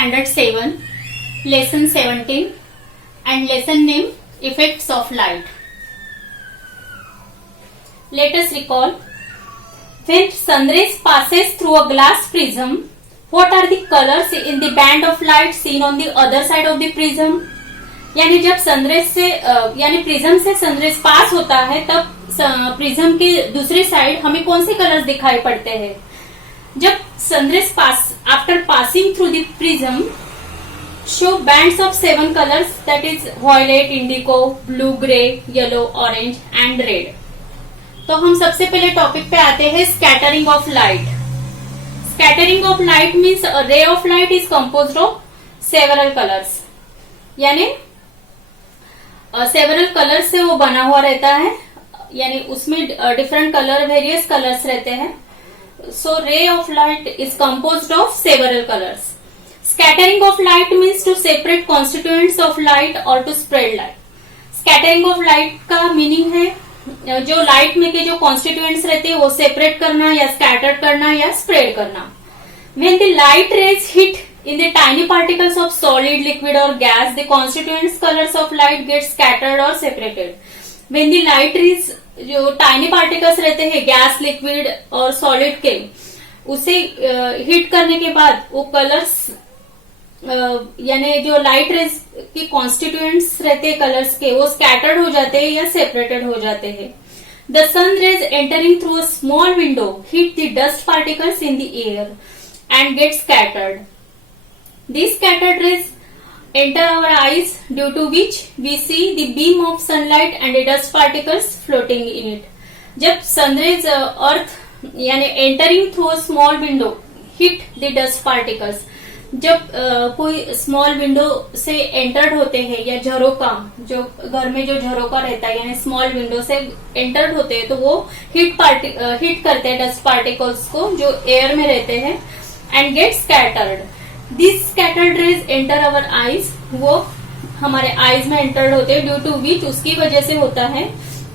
Standard 7, Lesson 17 and lesson name Effects of Light. Let us recall, when sunrays passes through a glass prism, what are the colors in the band of light seen on the other side of the prism? यानी जब sun rays से यानी prism से sun rays पास होता है तब prism की दूसरी साइड हमें कौन से कलर्स दिखाई पड़ते हैं? जब sun rays pass after passing through the prism show bands of 7 colours, that is violet, indigo, blue, grey, yellow, orange and red. तो हम सबसे पहले टॉपिक पे आते हैं scattering of light. Scattering of light means ray of light is composed of several colours, यानी several colour से वो बना हुआ रहता है, यानी उसमें डिफरेंट कलर, वेरियस कलर्स रहते हैं. So ray of light is composed of several colours. Scattering of light means to separate constituents of light और to spread light. Scattering of light का मीनिंग है जो लाइट में के जो कॉन्स्टिट्यूएंट्स रहते हैं वो सेपरेट करना या स्कैटर करना या स्प्रेड करना. When the light rays hit in the tiny particles of solid, liquid or gas, the constituent colors of light get scattered or separated. When the light rays जो tiny particles रहते हैं gas, liquid और solid के, उसे hit करने के बाद वो कलर्स यानी जो लाइट रेज की कॉन्स्टिट्यूएंट्स रहते हैं कलर्स के, वो स्कैटर्ड हो जाते हैं या सेपरेटेड हो जाते हैं. The sun rays entering through a small window hit the dust particles in the air and get scattered. These scattered rays enter our eyes, due to which we see the beam of sunlight and the dust particles floating in it. जब sunrays अर्थ यानी entering through a small window hit the dust particles, जब कोई small window से entered होते हैं या झरोका, जो घर में जो झरोका रहता है यानी स्मॉल विंडो से एंटर्ड होते हैं, तो वो हिट करते हैं डस्ट पार्टिकल्स को जो एयर में रहते हैं and get scattered. These scattered rays enter our eyes, वो हमारे आईज में एंटर्ड होते हैं, ड्यू टू विच उसकी वजह से होता है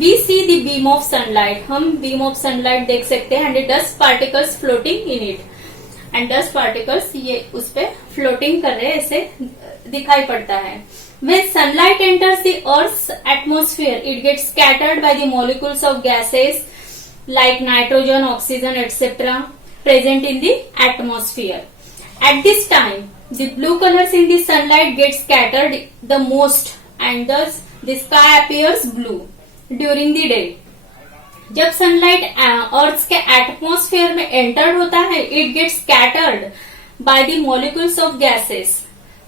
we see the beam of sunlight, हम beam of sunlight देख सकते हैं, and the dust particles floating in it, and dust particles ये उस पे floating कर रहे हैं, ऐसे दिखाई पड़ता है. When sunlight enters the Earth's atmosphere, it gets scattered by the molecules of gases like nitrogen, oxygen, etc. present in the atmosphere. At this time, the blue colors in the sunlight get scattered the most and thus the sky appears blue during the day. जब sunlight earth के atmosphere में entered होता है, it get scattered by the molecules of gases.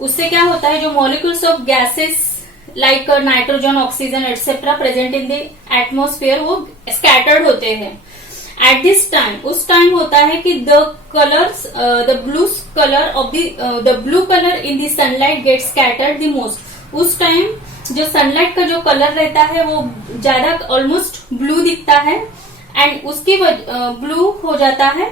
उससे क्या होता है, जो molecules of gases like nitrogen, oxygen etcetera present in the atmosphere, वो स्कैटर्ड होते हैं. एट दिस टाइम, उस टाइम होता है कि the blue colour in the sunlight get scattered the most. उस टाइम जो सनलाइट का जो कलर रहता है वो ज्यादा ऑलमोस्ट ब्लू दिखता है, एंड उसकी ब्लू हो जाता है,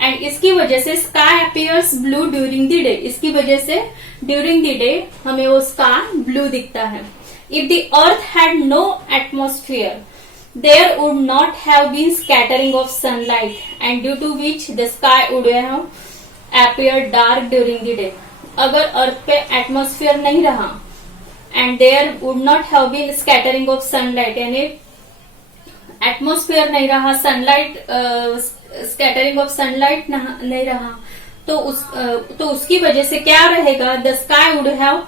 एंड इसकी वजह से sky appears blue during the day. इसकी वजह से ड्यूरिंग द डे हमें वो स्काई ब्लू दिखता है. If the earth had no atmosphere, there would not have been scattering of sunlight, and due to which the sky would have appeared dark during the day. अगर अर्थ पे atmosphere नहीं रहा and there would not have been scattering of sunlight, यानी atmosphere नहीं रहा, sunlight scattering of sunlight नहीं रहा, तो उसकी वजह से क्या रहेगा, the sky would have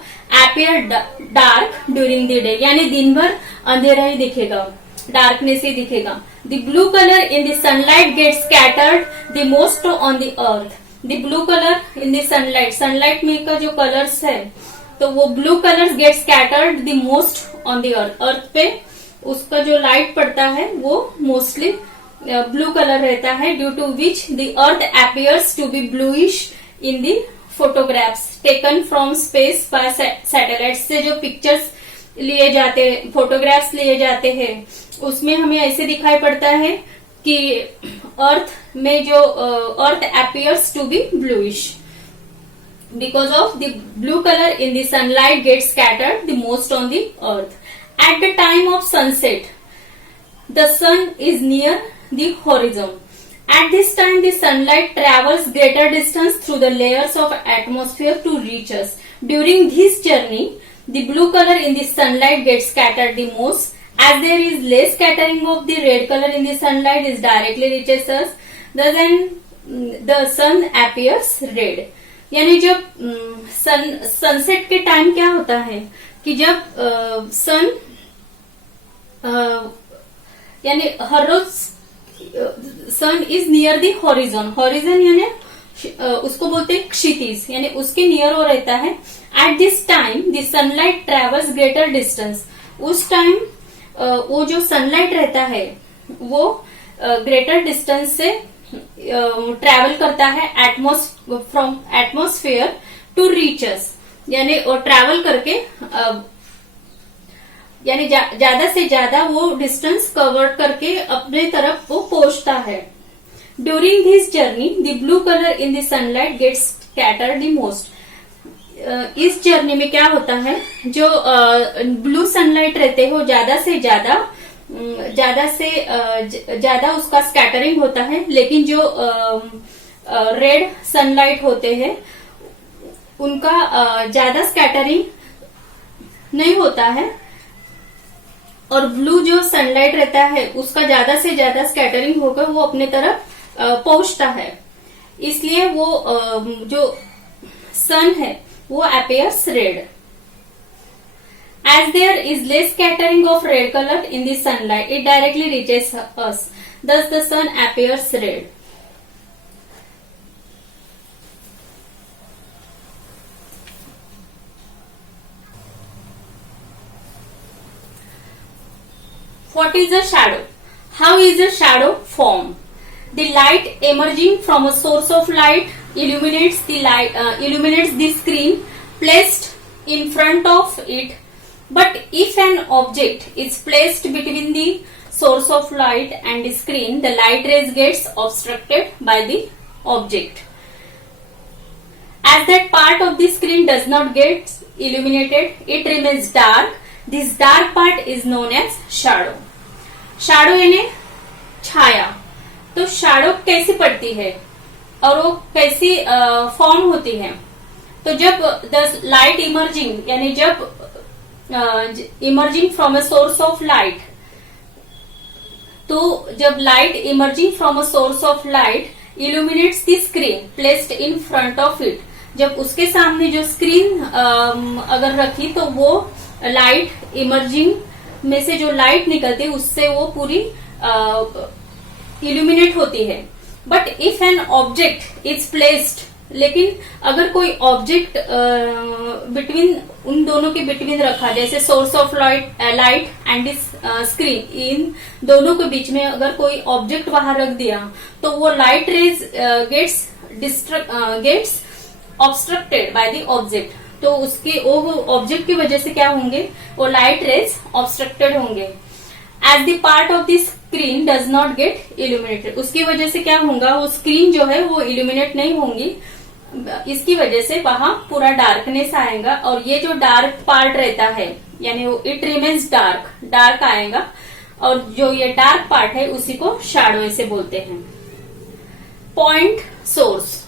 appeared dark during the day, यानी दिन भर अंधेरा ही दिखेगा, डार्कनेस ही दिखेगा. The blue colour in the sunlight get scattered the most on the earth. The blue colour in the sunlight में का जो कलर्स है, तो वो blue colours get scattered the most on the earth. Earth पे उसका जो लाइट पड़ता है वो मोस्टली ब्लू कलर रहता है, due to which the earth appears to be bluish in the photographs taken from space by satellite. से जो पिक्चर्स लिए जाते, फोटोग्राफ्स लिए जाते हैं, उसमें हमें ऐसे दिखाई पड़ता है कि अर्थ में जो earth appears to be bluish because of the blue colour in the sunlight get scattered the most on the earth. At the time of sunset, the sun is near the horizon. At this time, the sunlight travels greater distance through the layers of atmosphere to reach us. During this journey, the blue color in the sunlight gets scattered the most. As there is less scattering of the red color in the sunlight, it directly reaches us. Then the sun appears red. यानी जब sunset के time क्या होता है कि जब sun यानी हर रोज sun is near the horizon. Horizon यानी उसको बोलते हैं क्षितिज, यानी उसके नियर वो रहता है. Eight this time the sunlight travels greater distance. उस टाइम वो जो सनलाइट रहता है वो ग्रेटर डिस्टेंस से ट्रेवल करता है फ्रॉम एटमोस्फेयर टू रीचस. यानी वो ट्रेवल करके यानी ज्यादा से ज्यादा वो डिस्टेंस कवर करके अपने तरफ वो पहुंचता है. During this journey the blue colour in the sunlight gets scattered the most. इस जर्नी में क्या होता है, जो ब्लू सनलाइट रहते हो ज्यादा से ज्यादा उसका स्कैटरिंग होता है. लेकिन जो रेड सनलाइट होते हैं उनका ज्यादा स्कैटरिंग नहीं होता है, और ब्लू जो सनलाइट रहता है उसका ज्यादा से ज्यादा स्कैटरिंग होकर वो अपने तरफ पहुंचता है. इसलिए वो जो सन है वो appears red. As there is less scattering of red color in the sunlight, it directly reaches us. Thus the sun appears red. What is a shadow? How is a shadow formed? The light emerging from a source of light illuminates the screen placed in front of it. But if an object is placed between the source of light and the screen, the light rays gets obstructed by the object. As that part of the screen does not get illuminated, it remains dark. This dark part is known as shadow. Shadow यानी छाया. तो shadow कैसी पड़ती है और वो कैसी form होती है. तो जब द लाइट इमर्जिंग यानी जब emerging from a source of light, तो जब light emerging from a source of light illuminates the screen placed in front of it. जब उसके सामने जो स्क्रीन अगर रखी तो वो लाइट इमर्जिंग में से जो लाइट निकलती है उससे वो पूरी इल्यूमिनेट होती है. But if an object is placed, लेकिन अगर कोई ऑब्जेक्ट बिटवीन उन दोनों के बिटवीन रखा, जैसे source of light and screen, इन दोनों के बीच में अगर कोई ऑब्जेक्ट वहां रख दिया तो वो light rays gets obstructed by the object. तो उसके वो ऑब्जेक्ट की वजह से क्या होंगे, वो लाइट रेज ऑब्स्ट्रक्टेड होंगे. As the part of the screen does not get illuminated. उसकी वजह से क्या होगा, वो स्क्रीन जो है वो इल्यूमिनेट नहीं होंगी. इसकी वजह से वहां पूरा डार्कनेस आएगा, और ये जो डार्क पार्ट रहता है यानी वो इट रिमेन्स डार्क आएगा, और जो ये डार्क पार्ट है उसी को शैडो ऐसे बोलते हैं. Point source.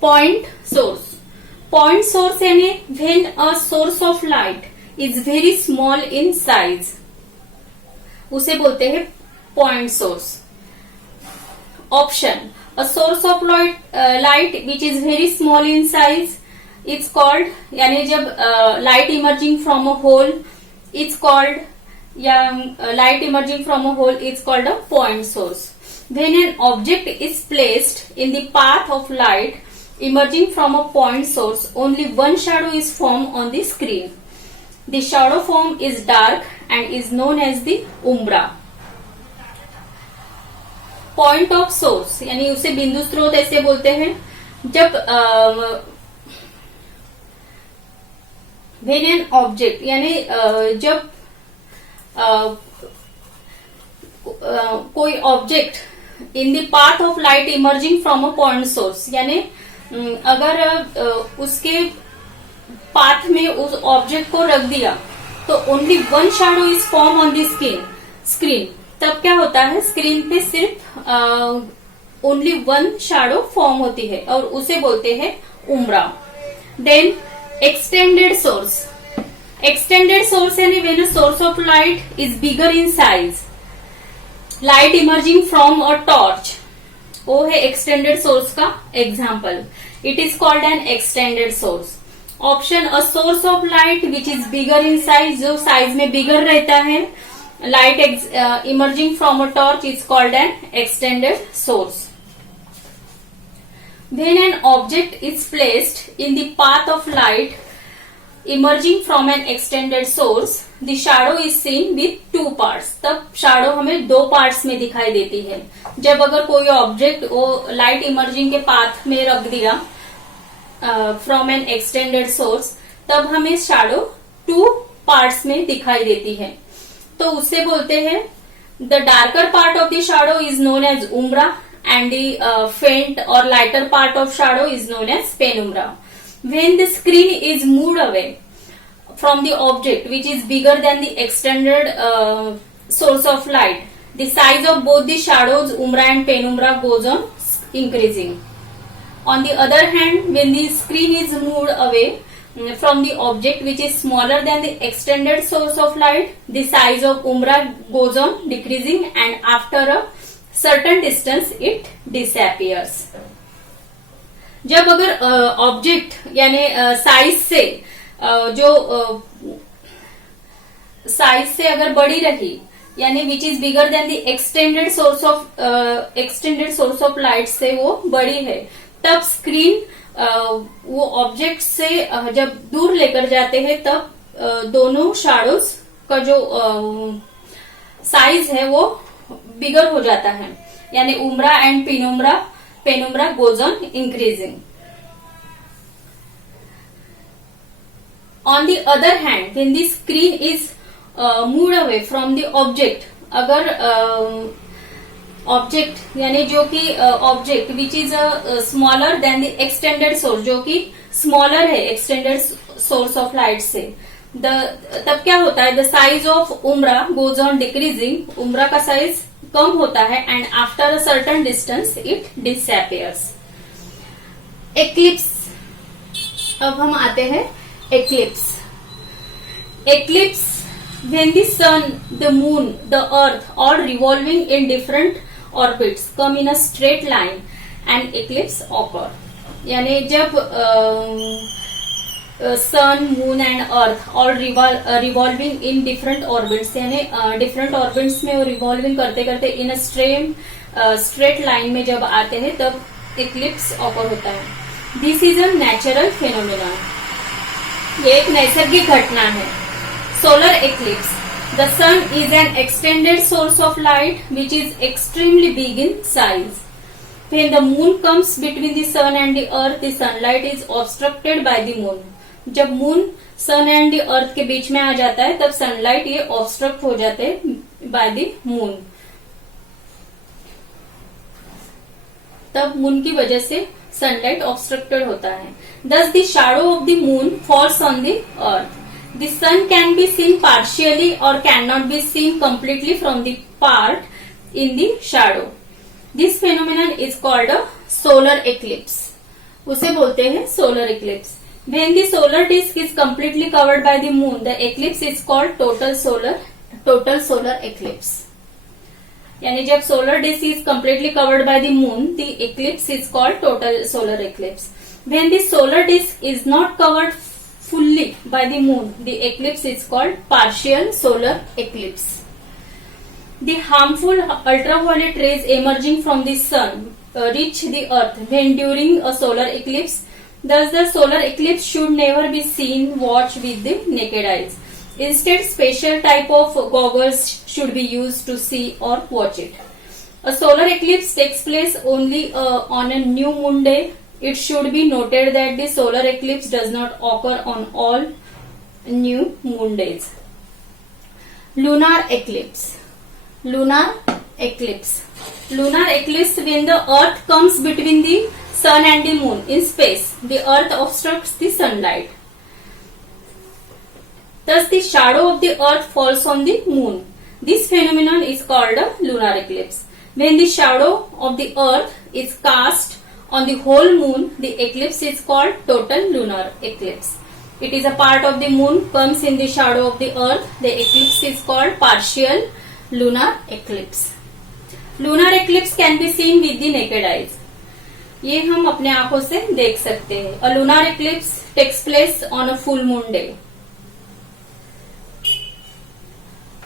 पॉइंट सोर्स यानी when a source of light is very small in size, उसे बोलते हैं point source. Option. A source of light which is very small in size, it's called, यानी जब light emerging from a hole, it's called, या light emerging from a hole, it's called a point source. When an object is placed in the path of light emerging from a point source, only one shadow is formed on the screen. The shadow form is dark and is known as the umbra. Point of source यानी उसे बिंदु स्रोत ऐसे बोलते हैं. जब when an object यानी जब कोई object in the path of light emerging from a point source, यानी अगर उसके पाथ में उस ऑब्जेक्ट को रख दिया तो only one shadow is form on the screen. तब क्या होता है, स्क्रीन पे सिर्फ ओनली वन शैडो फॉर्म होती है और उसे बोलते हैं umbra. Then extended source. Extended source यानी when a source of light is bigger in size, light emerging from a torch, वो है एक्सटेंडेड सोर्स का example. It is called an extended source. Option a source of light which is bigger in size, जो size में bigger रहता है, light emerging from a torch is called an extended source. When an object is placed in the path of light emerging from an extended source, the shadow is seen with two parts. तब shadow हमें दो parts में दिखाई देती है। जब अगर कोई ऑब्जेक्ट वो लाइट इमर्जिंग के पाथ में रख दिया फ्रॉम एन एक्सटेंडेड सोर्स, तब हमें shadow टू पार्ट्स में दिखाई देती है। तो उससे बोलते हैं the darker part of the shadow is known as umbra and the faint or lighter part of shadow is known as penumbra. When the screen is moved away from the object which is bigger than the extended source of light, the size of both the shadows umbra and penumbra goes on increasing. On the other hand, when the screen is moved away from the object which is smaller than the extended source of light, the size of umbra goes on decreasing and after a certain distance it disappears. जब अगर object यानी size से जो size से अगर बड़ी रही, यानी विच is bigger than the extended source of light से वो बड़ी है, तब स्क्रीन वो ऑब्जेक्ट से जब दूर लेकर जाते हैं तब दोनों शैडोज का जो साइज है वो बिगर हो जाता है, यानी उम्ब्रा and penumbra goes on increasing. On the other hand when the screen is moved away from the object, अगर ऑब्जेक्ट यानी जो कि object which is smaller than the extended source, जो कि स्मॉलर है एक्सटेंडेड सोर्स ऑफ लाइट से, तब क्या होता है, the size of उम्ब्रा goes on decreasing, उम्ब्रा का साइज कम होता है and after a certain distance it disappears. Eclipse. अब हम आते हैं eclipse. Eclipse when the sun, the moon, the earth all revolving in different orbits come in a straight line and eclipse occur. यानी जब sun, moon and earth all revolving in different orbits, यानी different orbits में वो revolving करते करते in straight line में जब आते हैं तब इक्लिप्स ऑकर होता है। This is a natural phenomena, ये एक नैसर्गिक घटना है। Solar eclipse. The sun is an extended source of light which is extremely big in size. When the moon comes between the sun and the earth, the sunlight is obstructed by the moon. जब moon sun and the earth के बीच में आ जाता है तब sunlight ये obstruct हो जाते हैं बाय द मून, तब मून की वजह से सनलाइट ऑब्स्ट्रक्टेड होता है। Thus the shadow of the moon falls on the earth. The sun can be seen partially or cannot be seen completely from the part in the shadow. This phenomenon is called a solar eclipse. उसे बोलते हैं solar eclipse. When the solar disk is completely covered by the moon, the eclipse is called total solar eclipse. यानी जब solar disk is completely covered by the moon, the eclipse is called total solar eclipse. When the solar disk is not covered fully by the moon, the eclipse is called partial solar eclipse. The harmful ultraviolet rays emerging from the sun reach the earth when during a solar eclipse. Thus, the solar eclipse should never be seen, watched with the naked eyes. Instead, special type of goggles should be used to see or watch it. A solar eclipse takes place only on a new moon day. It should be noted that the solar eclipse does not occur on all new moon days. Lunar eclipse. Lunar eclipse. Lunar eclipse when the earth comes between the sun and the moon in space. The earth obstructs the sunlight. Thus the shadow of the earth falls on the moon. This phenomenon is called a lunar eclipse. When the shadow of the earth is cast on the whole moon, the eclipse is called total lunar eclipse. It is a part of the moon comes in the shadow of the earth. The eclipse is called partial lunar eclipse. Lunar eclipse can be seen with the naked eyes. ये हम अपने आंखों से देख सकते हैं. A lunar eclipse takes place on a full moon day.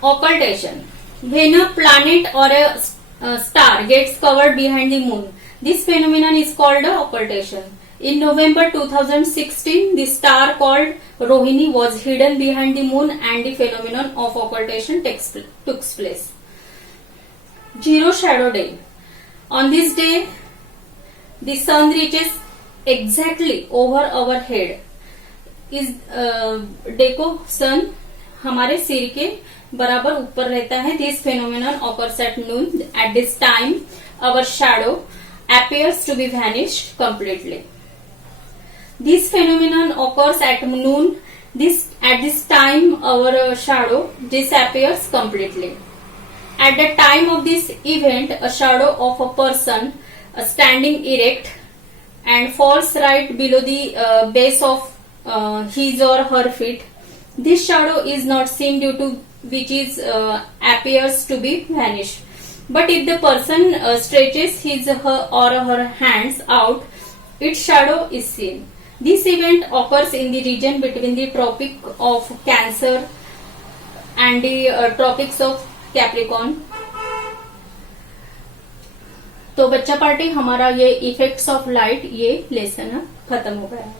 Occultation. When a planet or a star gets covered behind the moon, this phenomenon is called occultation. In November 2016, the star called Rohini was hidden behind the moon and the phenomenon of occultation took place. Zero shadow day. On this day, the sun reaches exactly over our head. इस day को सन हमारे सिर के बराबर ऊपर रहता है. This phenomenon occurs at noon. At this time, our shadow appears to be vanished completely. This phenomenon occurs at noon. At this time, our shadow disappears completely. At the time of this event, a shadow of a person standing erect and falls right below the base of his or her feet. This shadow is not seen due to which is appears to be vanished. But if the person stretches his or her hands out, its shadow is seen. This event occurs in the region between the Tropic of Cancer and the Tropics of Capricorn. तो बच्चा party हमारा ये effects of light ये lesson खत्म हो गया है.